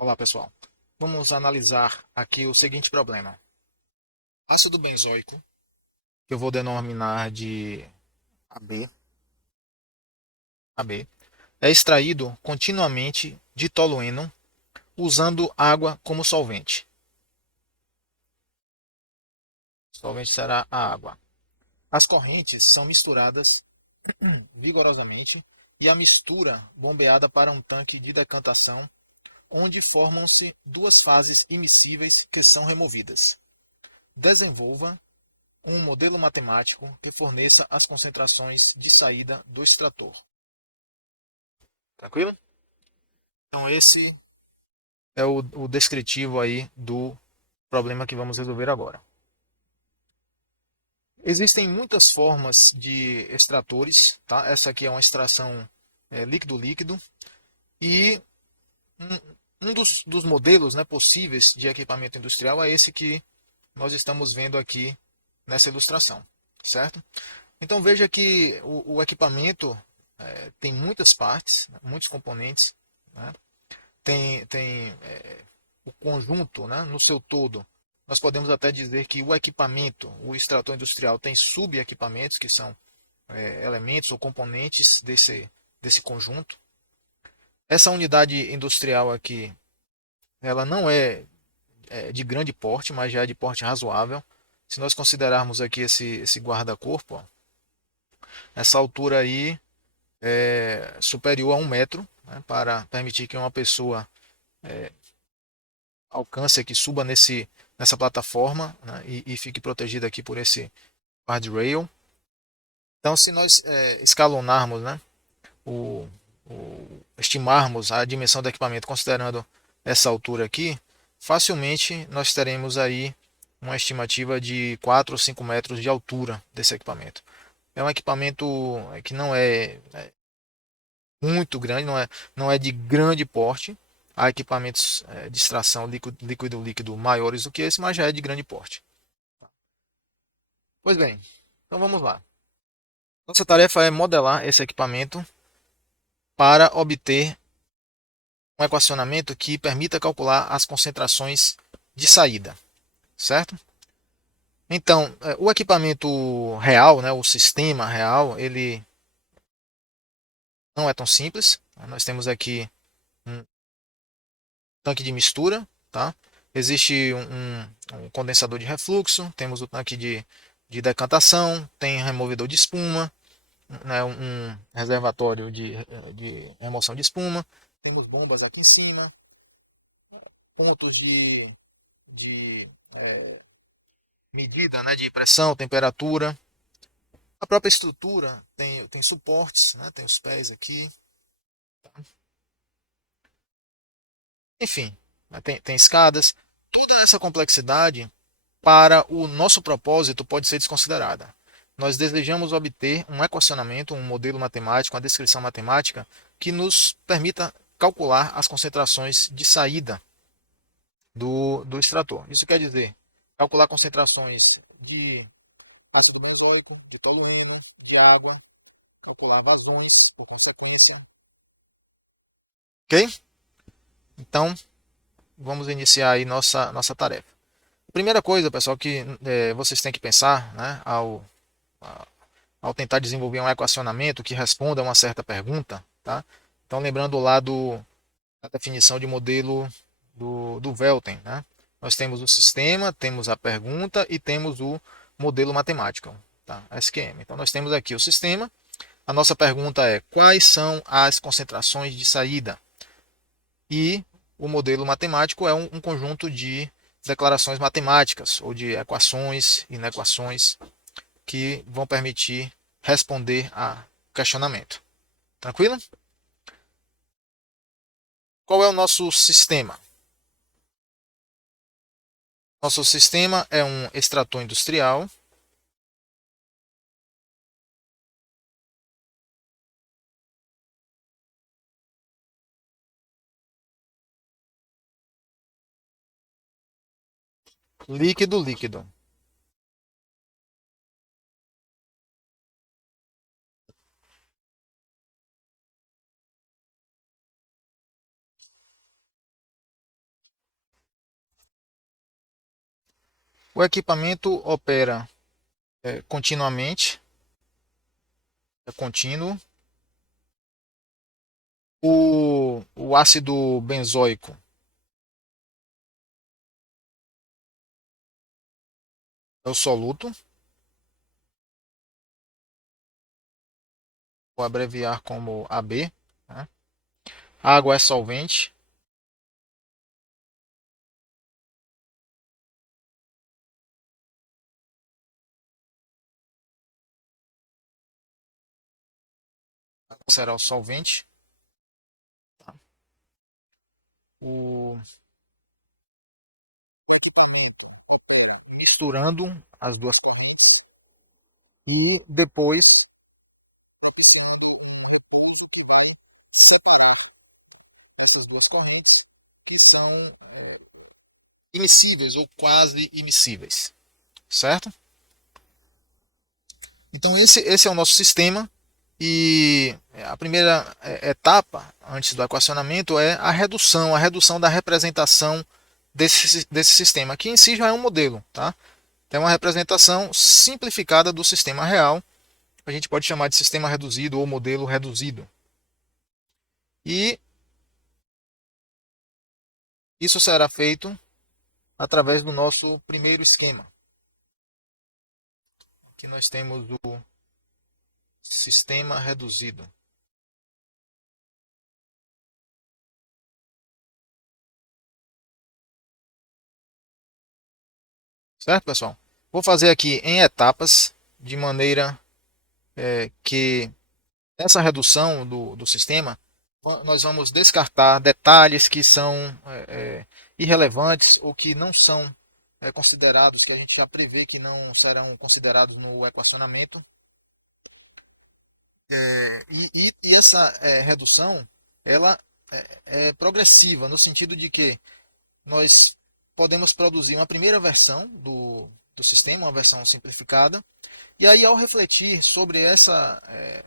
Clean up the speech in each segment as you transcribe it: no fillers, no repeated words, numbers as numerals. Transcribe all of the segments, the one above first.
Olá, pessoal. Vamos analisar aqui o seguinte problema. Ácido benzoico, que eu vou denominar de AB, AB, é extraído continuamente de tolueno usando água como solvente. O solvente será a água. As correntes são misturadas vigorosamente e a mistura bombeada para um tanque de decantação, onde formam-se duas fases immiscíveis que são removidas. Desenvolva um modelo matemático que forneça as concentrações de saída do extrator. Tranquilo? Então esse é o descritivo aí do problema que vamos resolver agora. Existem muitas formas de extratores, tá? Essa aqui é uma extração líquido-líquido e um dos modelos, né, possíveis de equipamento industrial é esse que nós estamos vendo aqui nessa ilustração, certo? Então veja que o equipamento tem muitas partes, muitos componentes, né? Tem o conjunto, né, no seu todo. Nós podemos até dizer que o equipamento, o extrator industrial, tem subequipamentos, que são elementos ou componentes desse conjunto. Essa unidade industrial aqui, ela não é de grande porte, mas já é de porte razoável. Se nós considerarmos aqui esse guarda-corpo, essa altura aí superior a 1 metro, né, para permitir que uma pessoa alcance aqui, suba nessa plataforma, né, e fique protegida aqui por esse guardrail. Então, se nós escalonarmos, né, estimarmos a dimensão do equipamento considerando essa altura aqui, facilmente nós teremos aí uma estimativa de 4 ou 5 metros de altura desse equipamento. É um equipamento que não é muito grande, não é de grande porte. Há equipamentos de extração líquido maiores do que esse, mas já é de grande porte. Pois bem, então vamos lá. Nossa tarefa é modelar esse equipamento para obter um equacionamento que permita calcular as concentrações de saída, certo? Então, o equipamento real, né, o sistema real, ele não é tão simples. Nós temos aqui um tanque de mistura, tá? Existe um condensador de refluxo, temos o tanque de decantação, tem removedor de espuma, né, um reservatório de remoção de espuma, temos bombas aqui em cima, pontos de medida, né, de pressão, temperatura. A própria estrutura tem suportes, né, tem os pés aqui, enfim, né, tem escadas. Toda essa complexidade para o nosso propósito pode ser desconsiderada. Nós desejamos obter um equacionamento, um modelo matemático, uma descrição matemática que nos permita calcular as concentrações de saída do extrator. Isso quer dizer, calcular concentrações de ácido benzoico, de tolueno, de água, calcular vazões, por consequência. Ok? Então, vamos iniciar aí nossa tarefa. Primeira coisa, pessoal, que vocês têm que pensar, né, ao tentar desenvolver um equacionamento que responda a uma certa pergunta, tá? Então, lembrando lá da definição de modelo do Velten, né? Nós temos o sistema, temos a pergunta e temos o modelo matemático, tá? SQM. Então, nós temos aqui o sistema. A nossa pergunta é: quais são as concentrações de saída? E o modelo matemático é um conjunto de declarações matemáticas ou de equações, inequações que vão permitir responder a questionamento. Tranquilo? Qual é o nosso sistema? Nosso sistema é um extrator industrial líquido-líquido. O equipamento opera continuamente, é contínuo. O ácido benzoico é o soluto, vou abreviar como AB. Né? A água é solvente. Será o solvente. Tá? O, misturando as duas e depois essas duas correntes que são imissíveis ou quase imissíveis, certo? Então esse é o nosso sistema e a primeira etapa antes do equacionamento é a redução da representação desse sistema, que em si já é um modelo, tá? É uma representação simplificada do sistema real, a gente pode chamar de sistema reduzido ou modelo reduzido. E isso será feito através do nosso primeiro esquema. Aqui nós temos o sistema reduzido. Certo, pessoal? Vou fazer aqui em etapas, de maneira que nessa redução do sistema, nós vamos descartar detalhes que são irrelevantes ou que não são considerados, que a gente já prevê que não serão considerados no equacionamento. E essa redução ela é progressiva, no sentido de que nós podemos produzir uma primeira versão do sistema, uma versão simplificada, e aí ao refletir sobre essa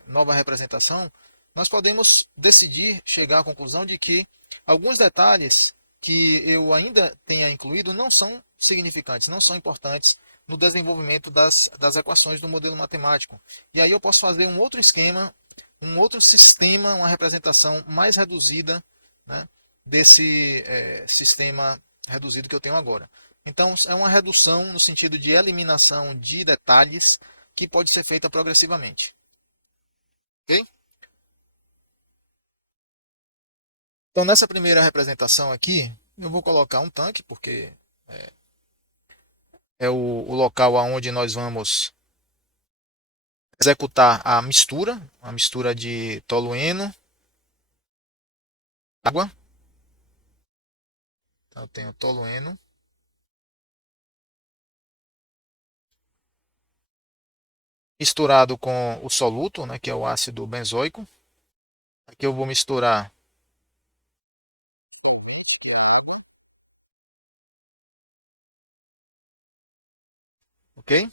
nova representação, nós podemos decidir chegar à conclusão de que alguns detalhes que eu ainda tenha incluído não são significantes, não são importantes no desenvolvimento das equações do modelo matemático. E aí eu posso fazer um outro esquema, um outro sistema, uma representação mais reduzida, né, desse sistema reduzido que eu tenho agora. Então, é uma redução no sentido de eliminação de detalhes que pode ser feita progressivamente. Ok? Então, nessa primeira representação aqui, eu vou colocar um tanque, porque é o local onde nós vamos executar a mistura de tolueno, água. Então, eu tenho tolueno misturado com o soluto, né, que é o ácido benzoico. Aqui eu vou misturar, ok?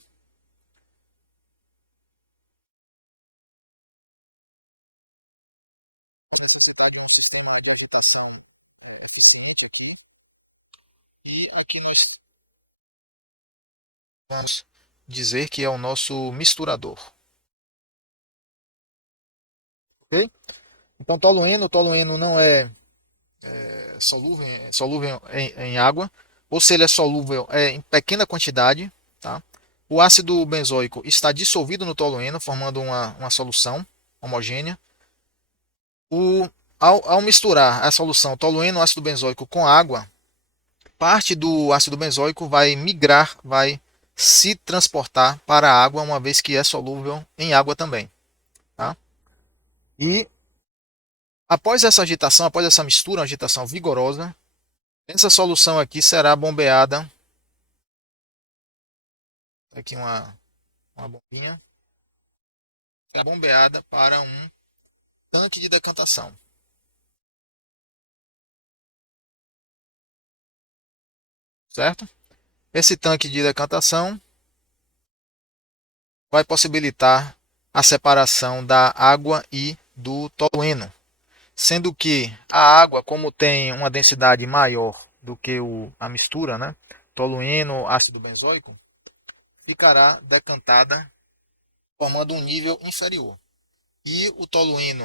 A necessidade de um sistema de agitação eficiente aqui. E aqui nós vamos dizer que é o nosso misturador, ok? Então, tolueno não é solúvel em água, ou se ele é solúvel em pequena quantidade, tá? O ácido benzoico está dissolvido no tolueno, formando uma solução homogênea. Ao misturar a solução tolueno ácido benzoico com água, parte do ácido benzoico vai migrar, vai se transportar para a água, uma vez que é solúvel em água também. Tá? E após essa agitação, após essa mistura, uma agitação vigorosa, essa solução aqui será bombeada. Aqui uma bombinha. Será bombeada para um tanque de decantação. Certo? Esse tanque de decantação vai possibilitar a separação da água e do tolueno. Sendo que a água, como tem uma densidade maior do que a mistura, né? tolueno, ácido benzoico, ficará decantada formando um nível inferior. E o tolueno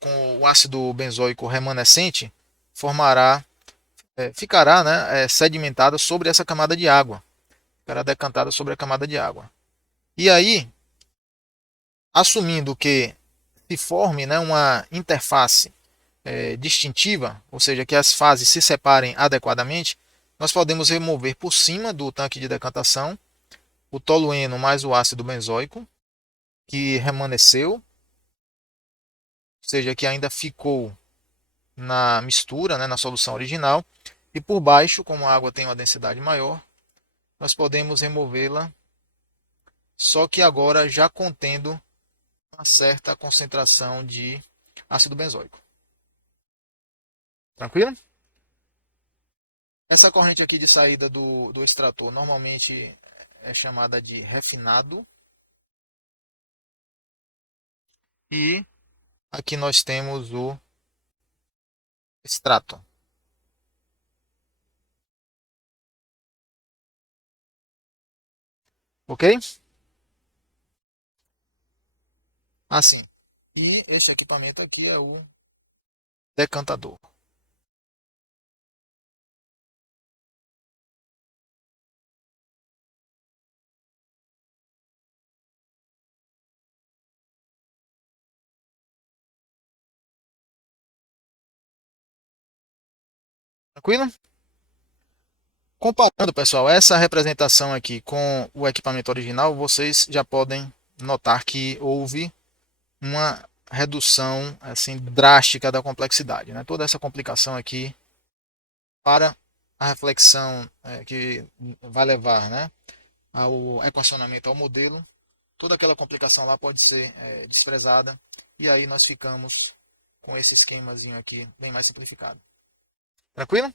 com o ácido benzoico remanescente formará, ficará, né, sedimentada sobre essa camada de água. Ficará decantada sobre a camada de água. E aí, assumindo que se forme, né, uma interface distintiva, ou seja, que as fases se separem adequadamente, nós podemos remover por cima do tanque de decantação o tolueno mais o ácido benzoico, que remanesceu, ou seja, que ainda ficou na mistura, né, na solução original, e por baixo, como a água tem uma densidade maior, nós podemos removê-la, só que agora já contendo uma certa concentração de ácido benzoico. Tranquilo? Essa corrente aqui de saída do extrator normalmente é chamada de refinado. E aqui nós temos o extrato. Ok? Assim. E este equipamento aqui é o decantador. Tranquilo? Comparando, pessoal, essa representação aqui com o equipamento original, vocês já podem notar que houve uma redução assim drástica da complexidade, né? Toda essa complicação aqui para a reflexão que vai levar, né, ao equacionamento ao modelo, toda aquela complicação lá pode ser desprezada e aí nós ficamos com esse esquemazinho aqui bem mais simplificado. Tranquilo?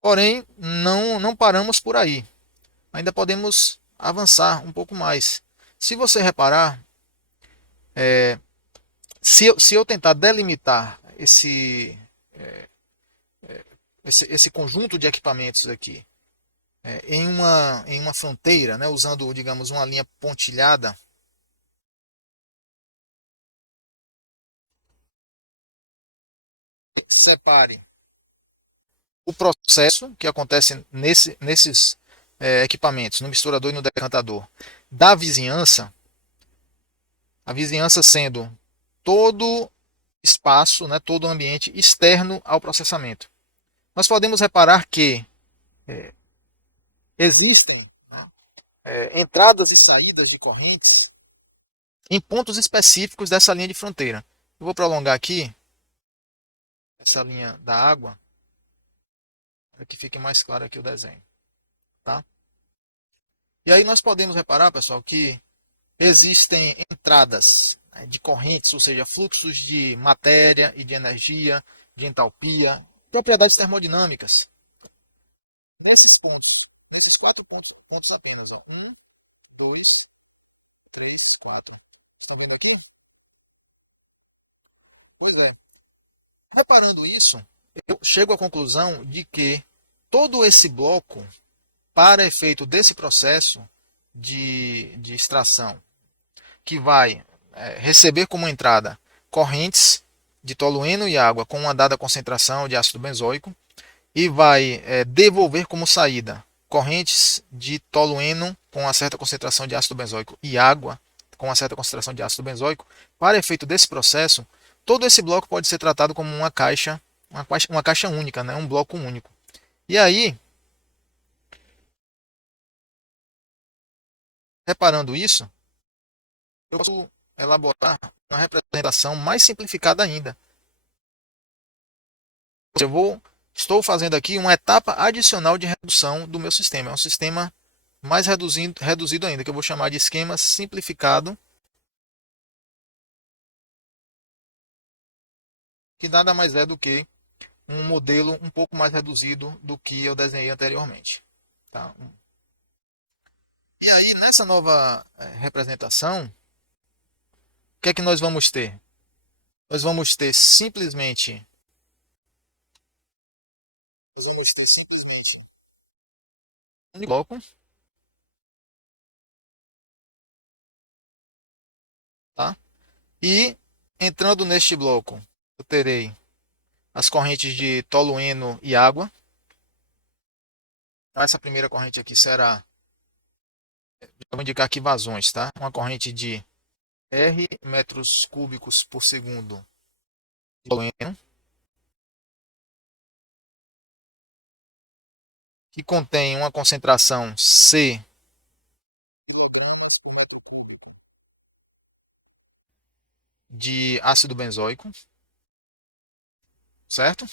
Porém, não paramos por aí. Ainda podemos avançar um pouco mais. Se você reparar, se eu tentar delimitar esse conjunto de equipamentos aqui em uma fronteira, né, usando, digamos, uma linha pontilhada, separe o processo que acontece nesses equipamentos, no misturador e no decantador, da vizinhança, a vizinhança sendo todo espaço, né, todo o ambiente externo ao processamento. Nós podemos reparar que existem entradas e saídas de correntes em pontos específicos dessa linha de fronteira. Eu vou prolongar aqui essa linha da água para que fique mais claro aqui o desenho. Tá? E aí nós podemos reparar, pessoal, que existem entradas de correntes, ou seja, fluxos de matéria e de energia, de entalpia, propriedades termodinâmicas. Nesses pontos, nesses quatro pontos apenas. Ó. 1, 2, 3, 4. Estão vendo aqui? Pois é. Reparando isso, eu chego à conclusão de que todo esse bloco, para efeito desse processo de extração, que vai receber como entrada correntes de tolueno e água com uma dada concentração de ácido benzoico e vai devolver como saída correntes de tolueno com uma certa concentração de ácido benzoico e água com uma certa concentração de ácido benzoico. Para efeito desse processo, todo esse bloco pode ser tratado como uma caixa única, né? Um bloco único. E aí, reparando isso, eu posso elaborar uma representação mais simplificada ainda. Estou fazendo aqui uma etapa adicional de redução do meu sistema. É um sistema mais reduzido ainda, que eu vou chamar de esquema simplificado, que nada mais é do que um modelo um pouco mais reduzido do que eu desenhei anteriormente. Tá? E aí, nessa nova representação, o que é que nós vamos ter? Nós vamos ter simplesmente Nós vamos ter simplesmente um bloco, tá? E entrando neste bloco, eu terei as correntes de tolueno e água. Então, essa primeira corrente aqui será, vou indicar aqui vazões, tá? Uma corrente de R metros cúbicos por segundo de tolueno, que contém uma concentração C quilogramas por metro cúbico de ácido benzoico, certo?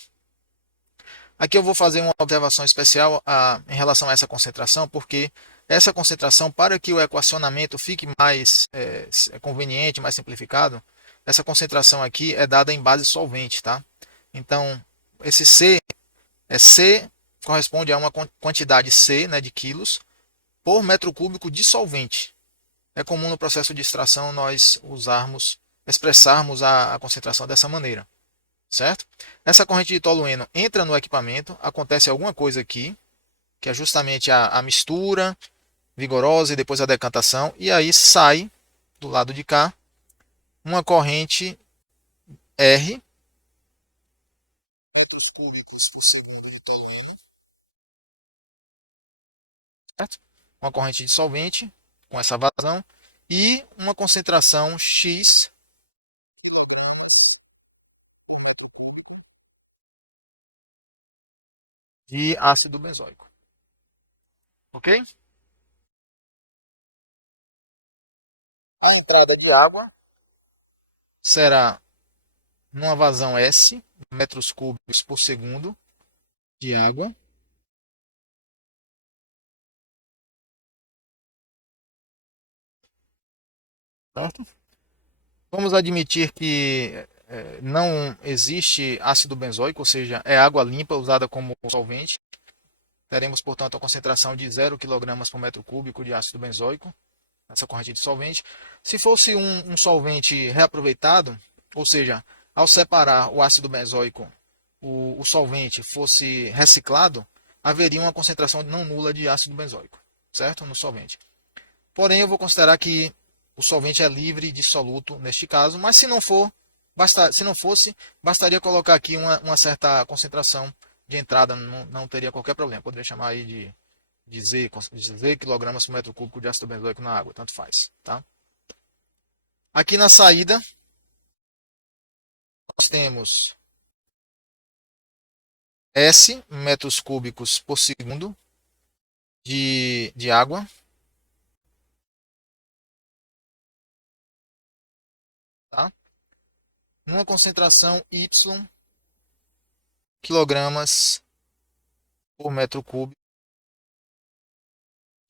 Aqui eu vou fazer uma observação especial em relação a essa concentração, porque essa concentração, para que o equacionamento fique mais conveniente, mais simplificado, essa concentração aqui é dada em base solvente, tá? Então, esse C corresponde a uma quantidade C, né, de quilos, por metro cúbico de solvente. É comum no processo de extração nós expressarmos a concentração dessa maneira, certo? Essa corrente de tolueno entra no equipamento, acontece alguma coisa aqui, que é justamente a mistura vigorosa e depois a decantação, e aí sai do lado de cá uma corrente R, metros cúbicos por segundo de tolueno, certo? Uma corrente de solvente com essa vazão e uma concentração X de ácido benzoico. Ok? A entrada de água será numa vazão S, metros cúbicos por segundo de água, certo? Vamos admitir que não existe ácido benzoico, ou seja, é água limpa usada como solvente. Teremos, portanto, a concentração de 0 kg por metro cúbico de ácido benzoico, essa corrente de solvente. Se fosse um solvente reaproveitado, ou seja, ao separar o ácido benzoico, o solvente fosse reciclado, haveria uma concentração não nula de ácido benzoico, certo? No solvente. Porém, eu vou considerar que o solvente é livre de soluto neste caso, mas se não for, se não fosse, bastaria colocar aqui uma certa concentração de entrada, não teria qualquer problema. Poderia chamar aí de Z quilogramas por metro cúbico de ácido benzoico na água, tanto faz. Tá? Aqui na saída, nós temos S metros cúbicos por segundo de água. Tá? Numa concentração Y quilogramas por metro cúbico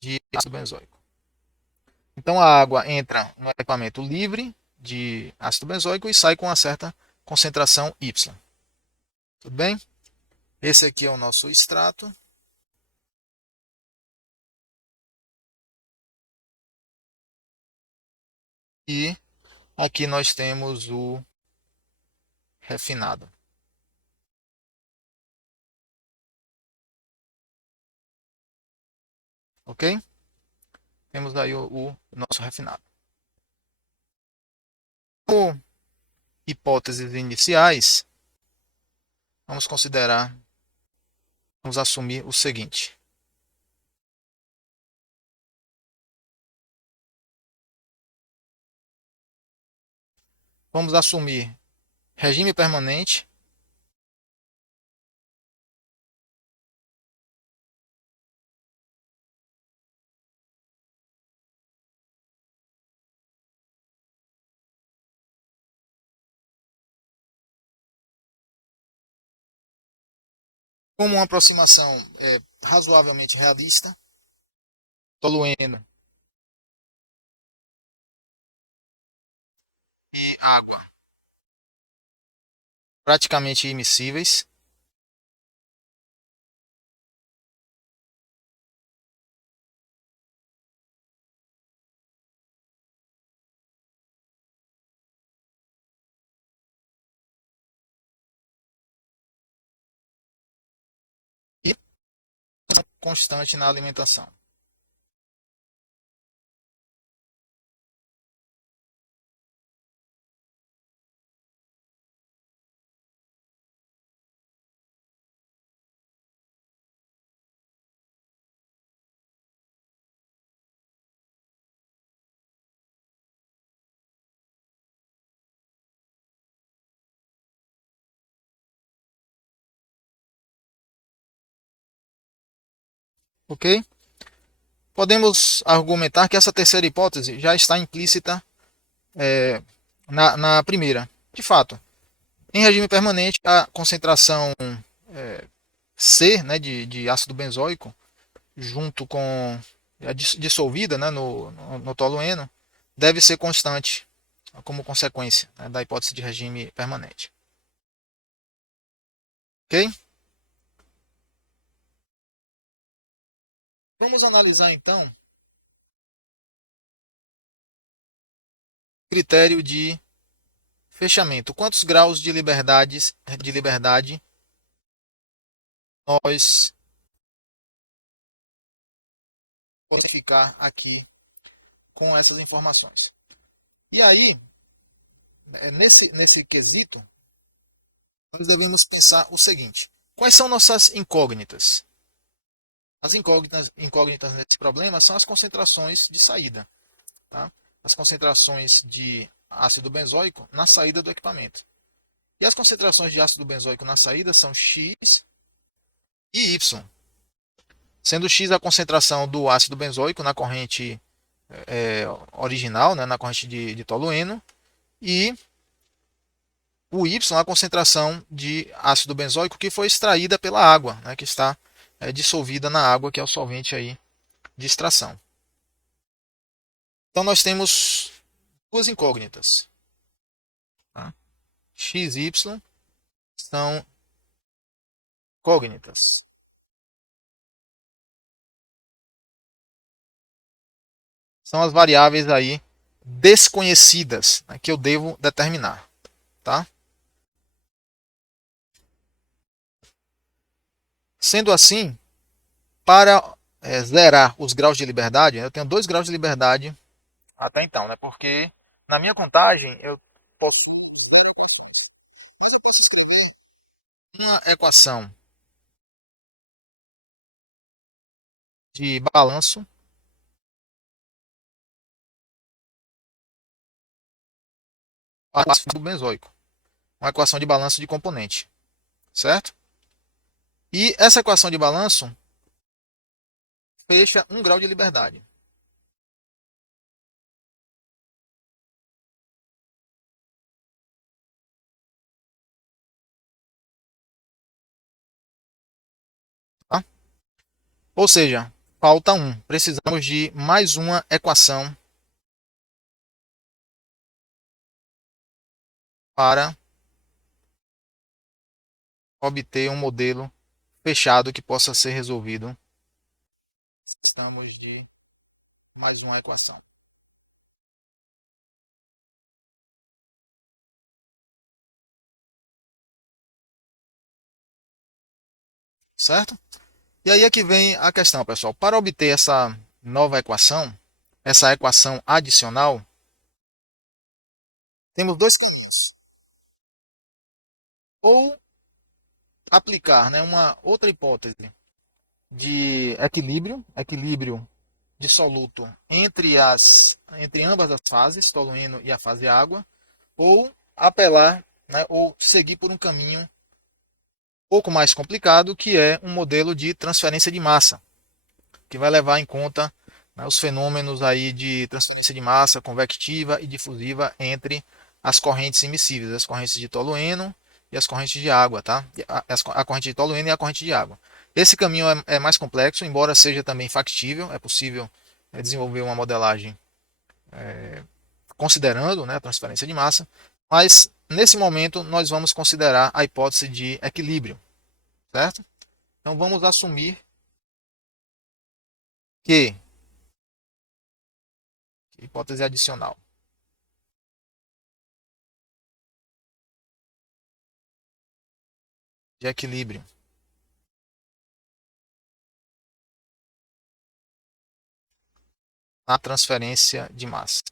de ácido benzoico. Então a água entra no equipamento livre de ácido benzoico e sai com uma certa concentração Y. Tudo bem? Esse aqui é o nosso extrato. E aqui nós temos o refinado. Ok? Temos aí o nosso refinado. Por hipóteses iniciais, vamos considerar, vamos assumir o seguinte. Vamos assumir regime permanente como uma aproximação razoavelmente realista, tolueno e água praticamente immiscíveis. constante na alimentação. Ok? Podemos argumentar que essa terceira hipótese já está implícita na primeira. De fato, em regime permanente, a concentração C, né, de ácido benzoico, junto com a dissolvida, né, no tolueno, deve ser constante como consequência, né, da hipótese de regime permanente. Ok? Vamos analisar então o critério de fechamento. Quantos graus de liberdade nós podemos ficar aqui com essas informações? E aí, nesse quesito, nós devemos pensar o seguinte: quais são nossas incógnitas? As incógnitas nesse problema são as concentrações de saída, tá? As concentrações de ácido benzoico na saída do equipamento. E as concentrações de ácido benzoico na saída são X e Y, sendo X a concentração do ácido benzoico na corrente original, né, na corrente de tolueno, e o Y a concentração de ácido benzoico que foi extraída pela água, né, que está dissolvida na água, que é o solvente aí de extração. Então nós temos duas incógnitas. Tá? X e Y são incógnitas. São as variáveis aí desconhecidas, né, que eu devo determinar. Tá? Sendo assim, para zerar os graus de liberdade, eu tenho 2 graus de liberdade até então, né? Porque na minha contagem eu posso uma equação de balanço para o ácido benzoico, uma equação de balanço de componente, certo? E essa equação de balanço fecha 1 grau de liberdade. Tá? Ou seja, falta um. Precisamos de mais uma equação para obter um modelo fechado que possa ser resolvido. Precisamos de mais uma equação. Certo? E aí é que vem a questão, pessoal. Para obter essa nova equação, essa equação adicional, temos dois caminhos. Ou aplicar, né, uma outra hipótese de equilíbrio dissoluto entre ambas as fases, tolueno e a fase água, ou apelar, né, ou seguir por um caminho um pouco mais complicado, que é um modelo de transferência de massa, que vai levar em conta, né, os fenômenos aí de transferência de massa convectiva e difusiva entre as correntes imissíveis, as correntes de tolueno e as correntes de água, tá? A corrente de tolueno e a corrente de água. Esse caminho é mais complexo, embora seja também factível, é possível desenvolver uma modelagem considerando, né, a transferência de massa, mas nesse momento nós vamos considerar a hipótese de equilíbrio, certo? Então vamos assumir que, hipótese adicional, de equilíbrio, na transferência de massa.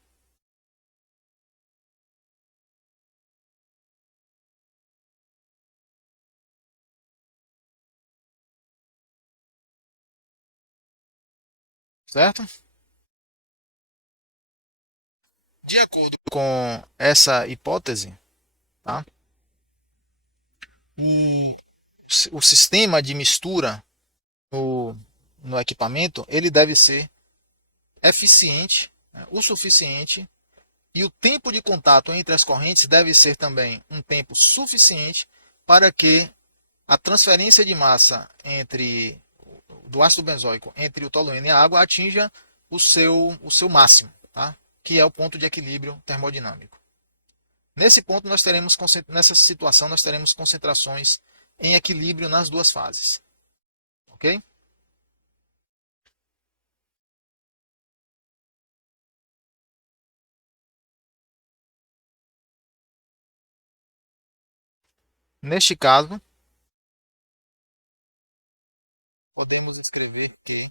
Certo? De acordo com essa hipótese, tá? o, o sistema de mistura no, no equipamento ele deve ser eficiente, né, o suficiente, e o tempo de contato entre as correntes deve ser também um tempo suficiente para que a transferência de massa entre do ácido benzoico entre o tolueno e a água atinja o seu máximo, tá? Que é o ponto de equilíbrio termodinâmico. Nesse ponto nessa situação nós teremos concentrações em equilíbrio nas duas fases, ok? Neste caso, podemos escrever que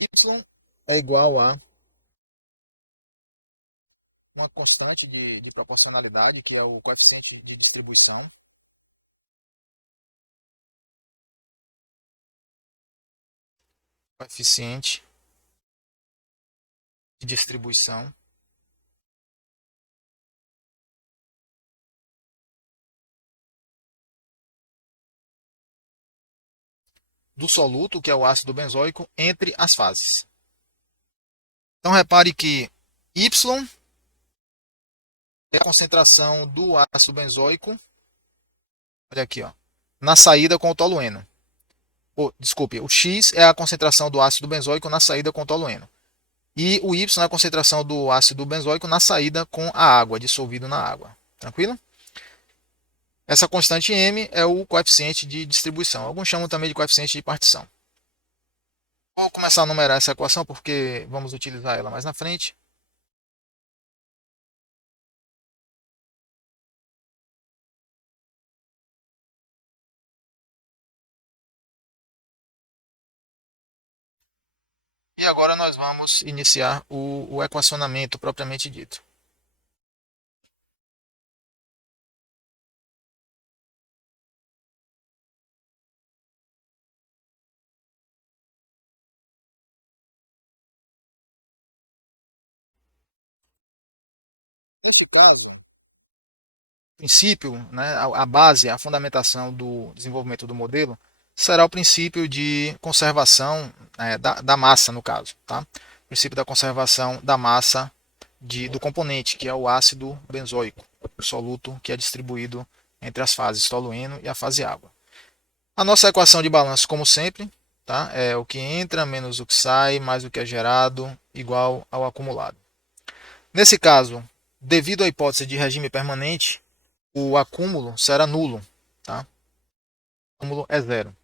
Y é igual a uma constante de proporcionalidade, que é o coeficiente de distribuição, coeficiente de distribuição do soluto, que é o ácido benzoico, entre as fases. Então repare que Y é a concentração do ácido benzoico, olha aqui, ó, na saída com o tolueno. Desculpe, o X é a concentração do ácido benzoico na saída com o tolueno. E o Y é a concentração do ácido benzoico na saída com a água, dissolvido na água. Tranquilo? Essa constante M é o coeficiente de distribuição. Alguns chamam também de coeficiente de partição. Vou começar a numerar essa equação porque vamos utilizar ela mais na frente. E agora nós vamos iniciar o equacionamento propriamente dito. Neste caso, o princípio, né, a base, a fundamentação do desenvolvimento do modelo será o princípio de conservação da massa, no caso. Tá? O princípio da conservação da massa do componente, que é o ácido benzoico, o soluto que é distribuído entre as fases tolueno e a fase água. A nossa equação de balanço, como sempre, tá? É o que entra menos o que sai, mais o que é gerado, igual ao acumulado. Nesse caso, devido à hipótese de regime permanente, o acúmulo será nulo. Tá? O acúmulo é zero.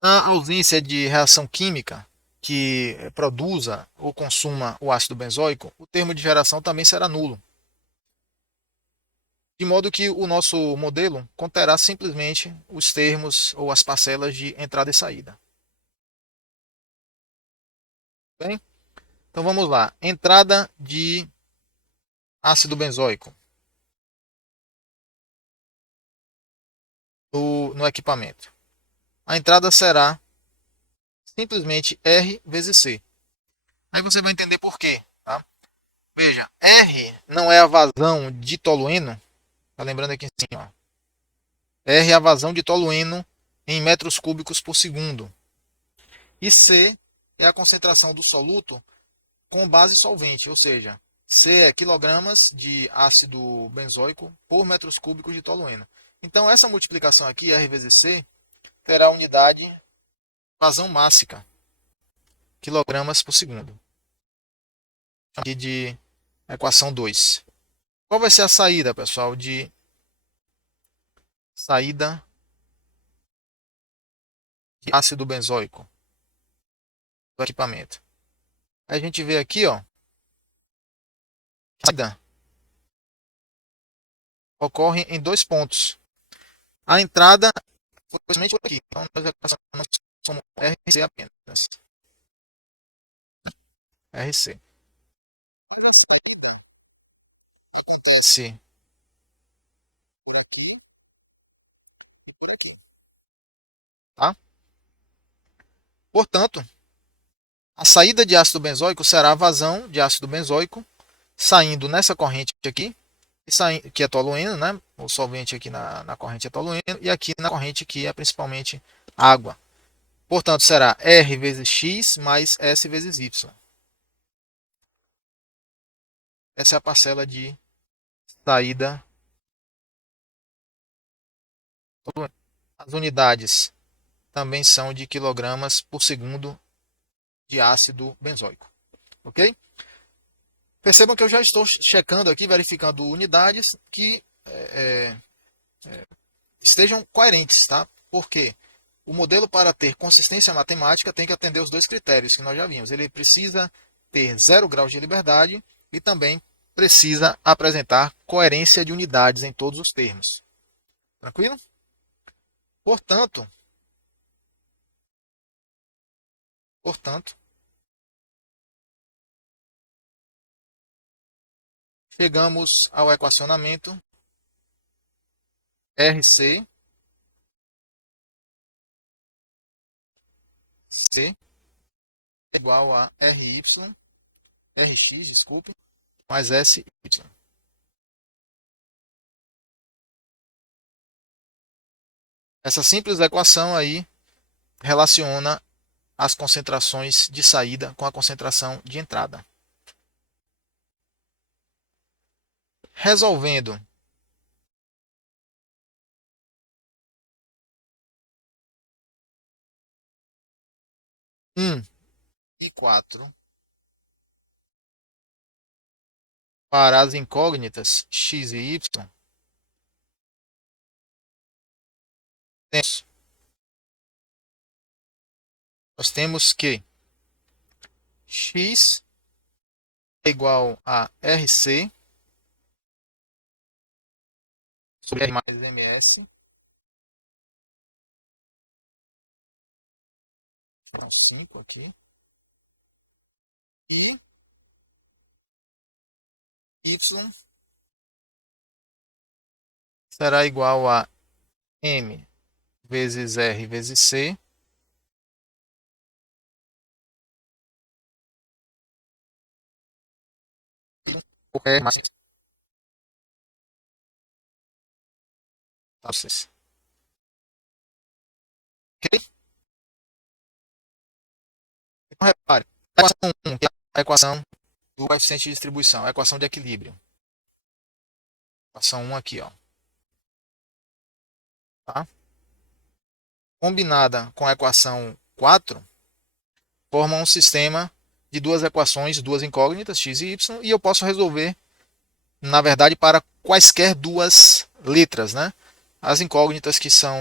Na ausência de reação química que produza ou consuma o ácido benzoico, o termo de geração também será nulo. De modo que o nosso modelo conterá simplesmente os termos ou as parcelas de entrada e saída. Bem? Então vamos lá. Entrada de ácido benzoico no equipamento. A entrada será simplesmente R vezes C. Aí você vai entender por quê. Tá? Veja, R não é a vazão de tolueno. Tá lembrando aqui em cima. R é a vazão de tolueno em metros cúbicos por segundo. E C é a concentração do soluto com base solvente, ou seja, C é quilogramas de ácido benzoico por metros cúbicos de tolueno. Então, essa multiplicação aqui, R vezes C, terá a unidade vazão mássica, quilogramas por segundo. Aqui de equação 2. Qual vai ser a saída, pessoal, de ácido benzoico do equipamento. Aí a gente vê aqui, ó, a saída ocorre em dois pontos. A entrada foi simplesmente por aqui. Então, nós equacionamos como RC apenas. RC. Acontece por aqui e por aqui. Tá? Portanto, a saída de ácido benzoico será a vazão de ácido benzoico saindo nessa corrente aqui, que é tolueno, né? O solvente aqui na corrente é tolueno, e aqui na corrente que é principalmente água. Portanto, será R vezes X mais S vezes Y. Essa é a parcela de saída tolueno. As unidades também são de quilogramas por segundo de ácido benzoico. Ok? Percebam que eu já estou checando aqui, verificando unidades que estejam coerentes, tá? Porque o modelo, para ter consistência matemática, tem que atender os dois critérios que nós já vimos. Ele precisa ter 0 graus de liberdade e também precisa apresentar coerência de unidades em todos os termos. Tranquilo? Portanto, chegamos ao equacionamento RC C igual a RX, desculpe, mais SY. Essa simples equação aí relaciona as concentrações de saída com a concentração de entrada. Resolvendo e 4 para as incógnitas x e y, nós temos que x é igual a RC sobre R mais MS, 5 aqui, e y será igual a M vezes R vezes C por R mais 5. Tá, vocês. Ok? Então, repare, a equação 1, que é a equação do coeficiente de distribuição, a equação de equilíbrio. Equação 1 aqui, ó. Tá? Combinada com a equação 4, forma um sistema de duas equações, duas incógnitas, x e y, e eu posso resolver, na verdade, para quaisquer duas letras, né? As incógnitas que são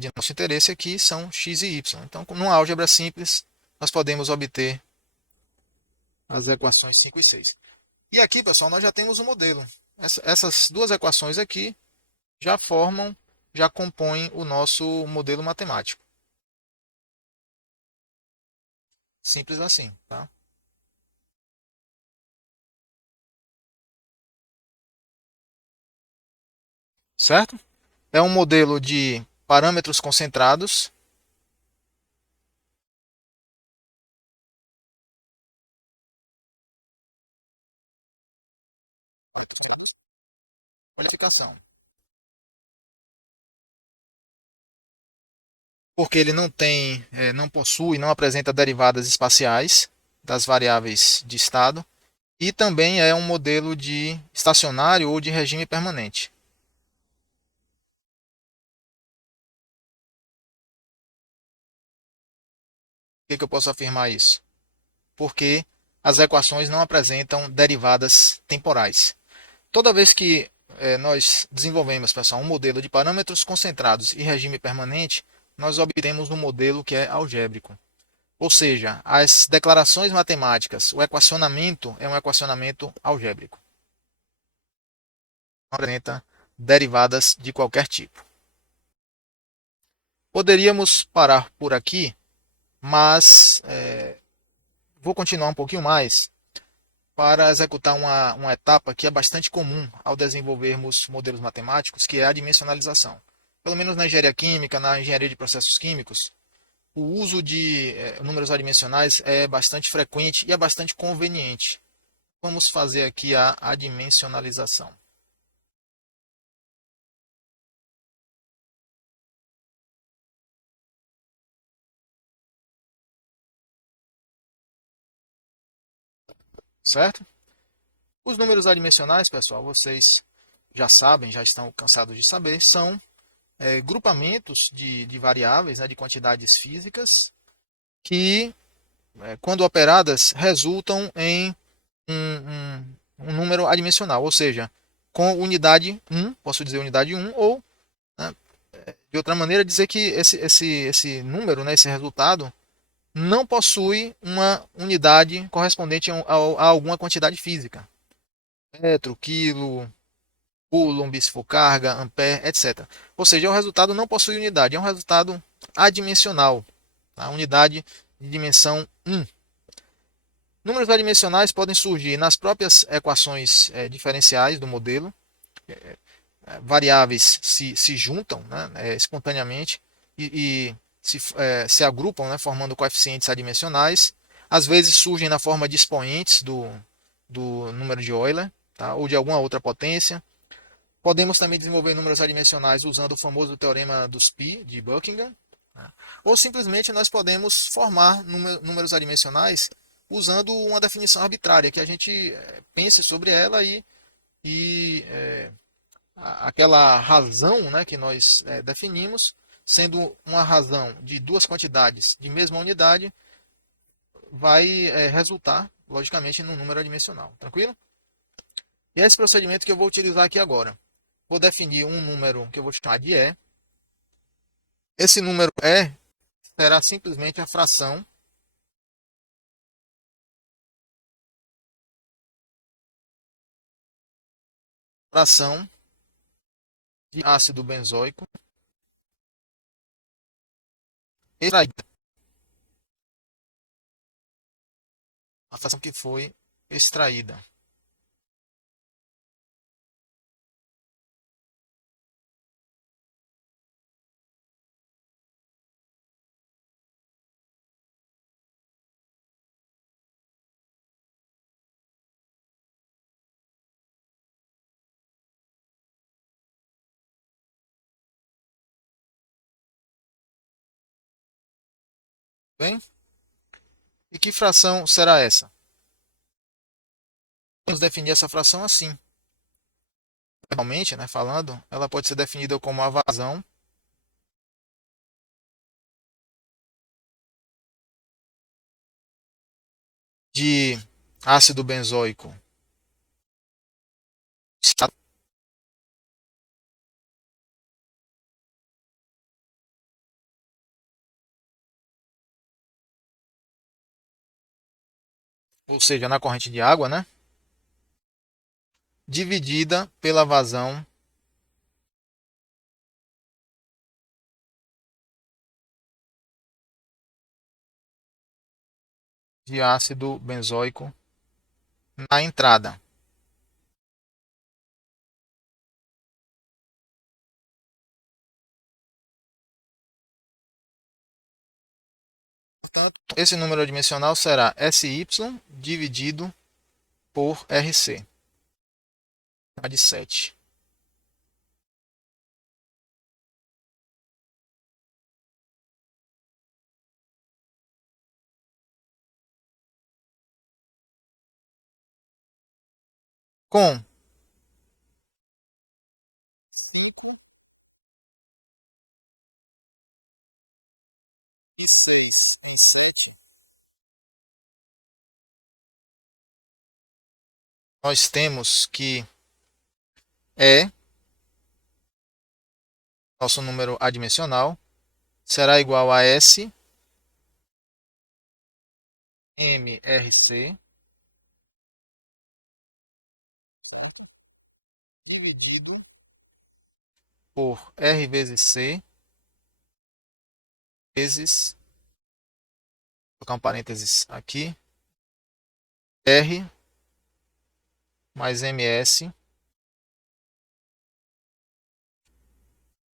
de nosso interesse aqui são x e y. Então, numa álgebra simples, nós podemos obter as equações 5 e 6. E aqui, pessoal, nós já temos um modelo. Essas duas equações aqui já formam, já compõem o nosso modelo matemático. Simples assim, tá? Certo? É um modelo de parâmetros concentrados. Qualificação. Porque ele não tem, não possui, não apresenta derivadas espaciais das variáveis de estado e também é um modelo de estacionário ou de regime permanente. Por que eu posso afirmar isso? Porque as equações não apresentam derivadas temporais. Toda vez que nós desenvolvemos, pessoal, um modelo de parâmetros concentrados e regime permanente, nós obtemos um modelo que é algébrico. Ou seja, as declarações matemáticas, o equacionamento é um equacionamento algébrico. Não apresenta derivadas de qualquer tipo. Poderíamos parar por aqui, mas vou continuar um pouquinho mais para executar uma etapa que é bastante comum ao desenvolvermos modelos matemáticos, que é a dimensionalização. Pelo menos na engenharia química, na engenharia de processos químicos, o uso de números adimensionais é bastante frequente e é bastante conveniente. Vamos fazer aqui a adimensionalização. Certo? Os números adimensionais, pessoal, vocês já sabem, já estão cansados de saber, são grupamentos de variáveis, né, de quantidades físicas, que, quando operadas, resultam em um número adimensional, ou seja, com unidade 1, posso dizer unidade 1, ou, né, de outra maneira, dizer que esse número, né, esse resultado, não possui uma unidade correspondente a alguma quantidade física. Metro, quilo, coulomb, se for carga, ampere, etc. Ou seja, o resultado não possui unidade, é um resultado adimensional, tá? Unidade de dimensão 1. Números adimensionais podem surgir nas próprias equações diferenciais do modelo. Variáveis se juntam, né, espontaneamente e se agrupam, né, formando coeficientes adimensionais. Às vezes surgem na forma de expoentes do número de Euler, tá, ou de alguma outra potência. Podemos também desenvolver números adimensionais usando o famoso teorema dos π de Buckingham, né? Ou simplesmente nós podemos formar números adimensionais usando uma definição arbitrária, que a gente pense sobre ela e aquela razão, né, que nós definimos, sendo uma razão de duas quantidades de mesma unidade, vai resultar, logicamente, num número adimensional. Tranquilo? E é esse procedimento que eu vou utilizar aqui agora. Vou definir um número que eu vou chamar de E. Esse número E será simplesmente a fração de ácido benzoico extraída. A fração que foi extraída. Bem? E que fração será essa? Vamos definir essa fração assim. Normalmente, né, falando, ela pode ser definida como a vazão de ácido benzoico, ou seja, na corrente de água, né, dividida pela vazão de ácido benzoico na entrada. Portanto, esse número dimensional será SY dividido por RC, de 7. Com 5 e 6 em 7, nós temos que E, nosso número adimensional, será igual a S MRC dividido por R vezes C vezes, vou colocar um parênteses aqui, R mais MS.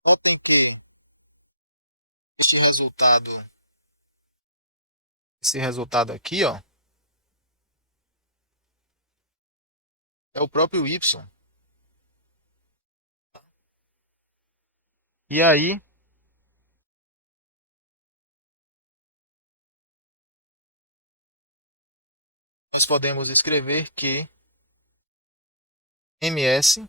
Notem que esse resultado, esse resultado aqui, ó, é o próprio Y. E aí, nós podemos escrever que MS,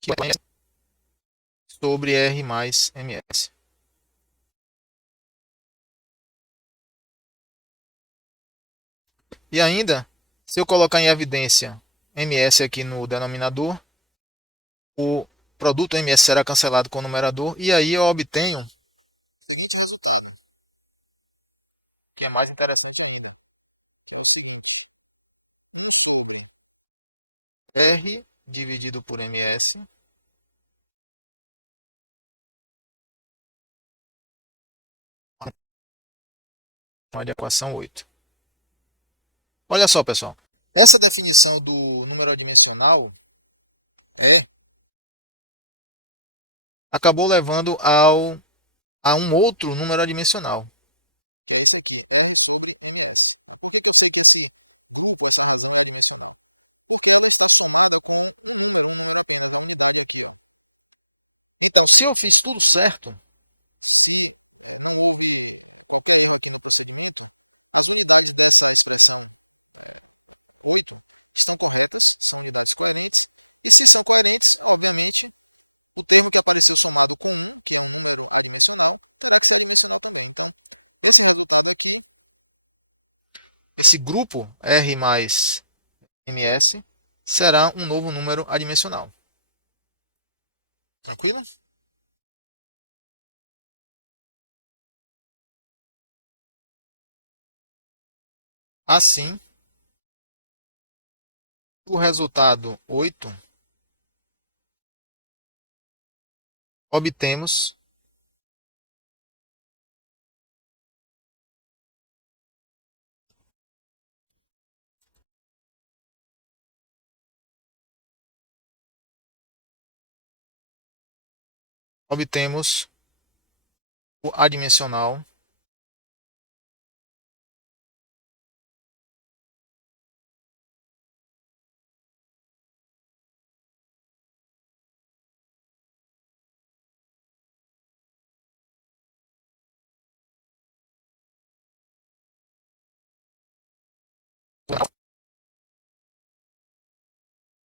que é sobre R mais MS. E ainda, se eu colocar em evidência MS aqui no denominador, o produto MS será cancelado com o numerador, e aí eu obtenho o seguinte resultado, que é mais interessante ainda. É o seguinte: 1 sobre R dividido por MS, de equação 8. Olha só, pessoal. Essa definição do número adimensional é acabou levando a um outro número adimensional. Se eu fiz tudo certo, esse grupo R mais MS será um novo número adimensional. Tranquilo? Assim, o resultado 8 obtemos obtemos o adimensional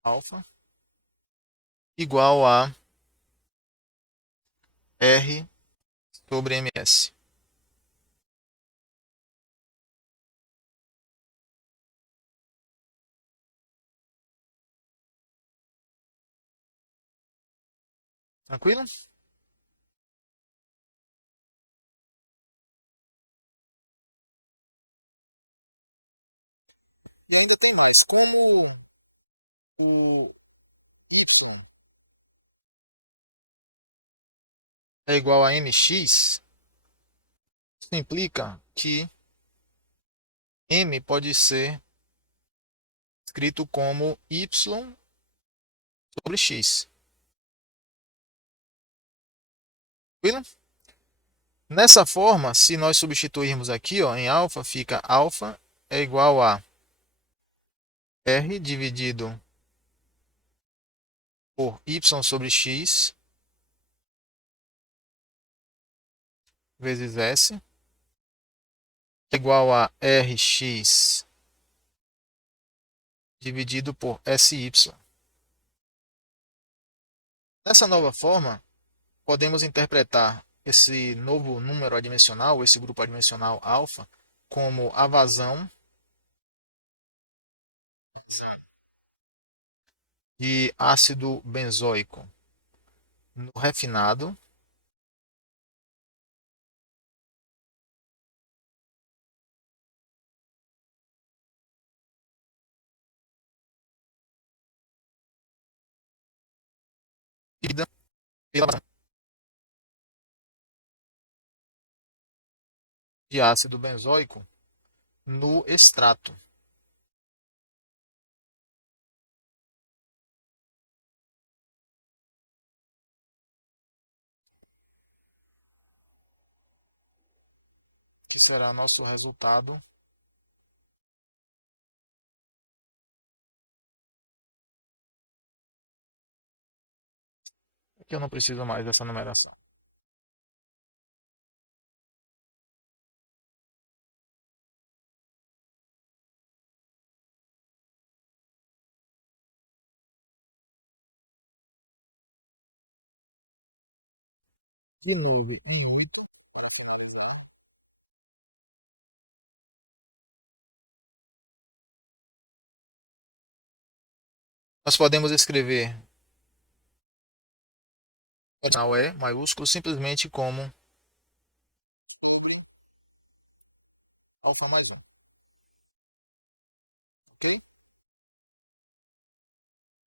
alfa igual a R sobre MS. Tranquilo? E ainda tem mais. Como o Y é igual a mx, isso implica que m pode ser escrito como y sobre x. Tranquilo? Nessa forma, se nós substituirmos aqui ó, em alfa, fica alfa é igual a r dividido por y sobre x vezes s é igual a rx dividido por sy. Dessa nova forma, podemos interpretar esse novo número adimensional, esse grupo adimensional alfa, como a vazão de ácido benzoico no refinado e pela de ácido benzoico no extrato, que será nosso resultado. Aqui eu não preciso mais dessa numeração. De novo, muito. Nós podemos escrever o E maiúsculo simplesmente como alfa mais um, ok?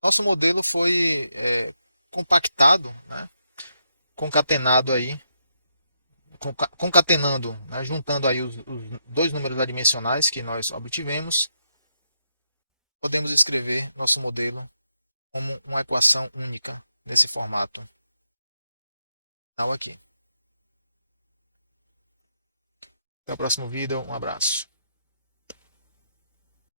Nosso modelo foi compactado, né? Concatenado aí, concatenando, né? Juntando aí os dois números adimensionais que nós obtivemos, podemos escrever nosso modelo como uma equação única nesse formato. Aqui. Até o próximo vídeo, um abraço.